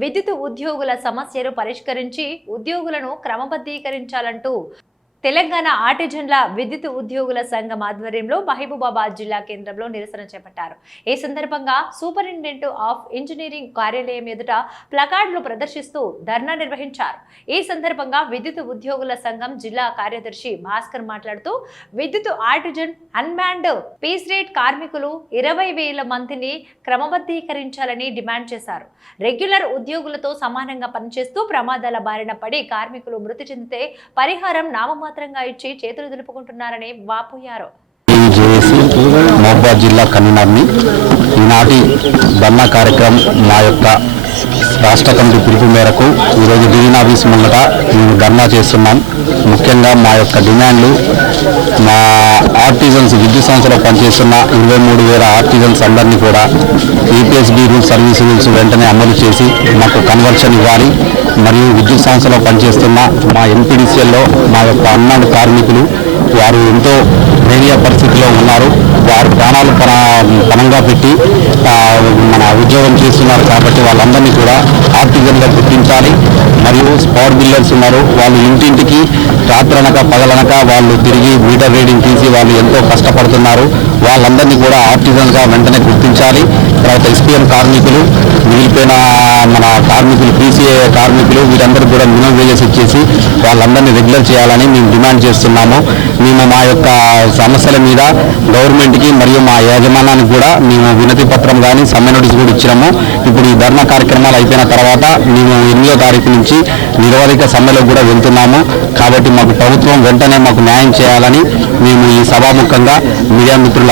విద్యుత్ ఉద్యోగుల సమస్యలు పరిష్కరించి ఉద్యోగులను క్రమబద్ధీకరించాలంటూ తెలంగాణ ఆర్టిజన్ల విద్యుత్ ఉద్యోగుల సంఘం ఆధ్వర్యంలో మహబూబాబాద్ జిల్లా కేంద్రంలో నిరసన చేపట్టారు. ఈ సందర్భంగా సూపరింటెండెంట్ ఆఫ్ ఇంజనీరింగ్ కార్యాలయం ఎదుట ప్లకార్డులు ప్రదర్శిస్తూ ధర్నా నిర్వహించారు. ఈ సందర్భంగా విద్యుత్ ఉద్యోగుల సంఘం జిల్లా కార్యదర్శి భాస్కర్ మాట్లాడుతూ విద్యుత్ ఆర్టిజన్ అన్మాన్డ్ పీస్ రేట్ కార్మికులు 20,000 మందిని క్రమబద్ధీకరించాలని డిమాండ్ చేశారు. రెగ్యులర్ ఉద్యోగులతో సమానంగా పనిచేస్తూ ప్రమాదాల బారిన పడి కార్మికులు మృతి చెందితే పరిహారం నామమాత్రంగా ఇచ్చి చేతులు దులుపుకుంటున్నారని వాపోయారు. మహబూబాబాద్ జిల్లా కన్వీనర్ని ఈనాటి ధర్నా కార్యక్రమం మా యొక్క రాష్ట్ర కమిటీ పిలుపు మేరకు ఈరోజు డివిజన్ ఆఫీస్ ముంగట మేము ధర్నా చేస్తున్నాం. ముఖ్యంగా మా యొక్క డిమాండ్లు మా ఆర్టిజన్స్ విద్యుత్ సంస్థలో పనిచేస్తున్న 23,000 ఆర్టిజన్స్ అందరినీ కూడా ఈపీఎస్బీ రూల్స్ సర్వీస్ రూల్స్ వెంటనే అమలు చేసి మాకు కన్వర్షన్ ఇవ్వాలి. మరియు విద్యుత్ సంస్థలో పనిచేస్తున్న మా ఎన్పీడీసీఎల్లో మా యొక్క అన్నాడు కార్మికులు వారు ఎంతో దయనీయ పరిస్థితిలో ఉన్నారు. వారు ప్రాణాలు పణంగా పెట్టి మన ఉద్యోగం చేస్తున్నారు. కాబట్టి వాళ్ళందరినీ కూడా ఆర్టిజన్గా గుర్తించాలి. మరియు పవర్ బిల్లర్స్ ఉన్నారు, వాళ్ళు ఇంటింటికి రాత్రనక పగలనక వాళ్ళు తిరిగి మీటర్ రీడింగ్ తీసి వాళ్ళు ఎంతో కష్టపడుతున్నారు. వాళ్ళందరినీ కూడా ఆర్టిజన్గా వెంటనే గుర్తించాలి. తర్వాత ఎస్పీఎం కార్మికులు, మిగిలిపోయిన మన కార్మికులు, పీసీఏ కార్మికులు వీరందరూ కూడా మినిమం వేజెస్ ఇచ్చేసి వాళ్ళందరినీ రెగ్యులర్ చేయాలని మేము డిమాండ్ చేస్తున్నాము. మేము మా యొక్క సమస్యల మీద గవర్నమెంట్కి మరియు మా యాజమాన్యానికి కూడా మేము వినతి పత్రం కానీ సమ్మె నోటీస్ కూడా ఇచ్చినాము. ఇప్పుడు ఈ ధర్నా కార్యక్రమాలు అయిపోయిన తర్వాత మేము 8వ తారీఖు నుంచి నిరవధిక సమ్మెలో కూడా వెళ్తున్నాము. కాబట్టి మాకు ప్రభుత్వం వెంటనే మాకు న్యాయం చేయాలని మేము ఈ సభాముఖంగా మీడియా మిత్రులు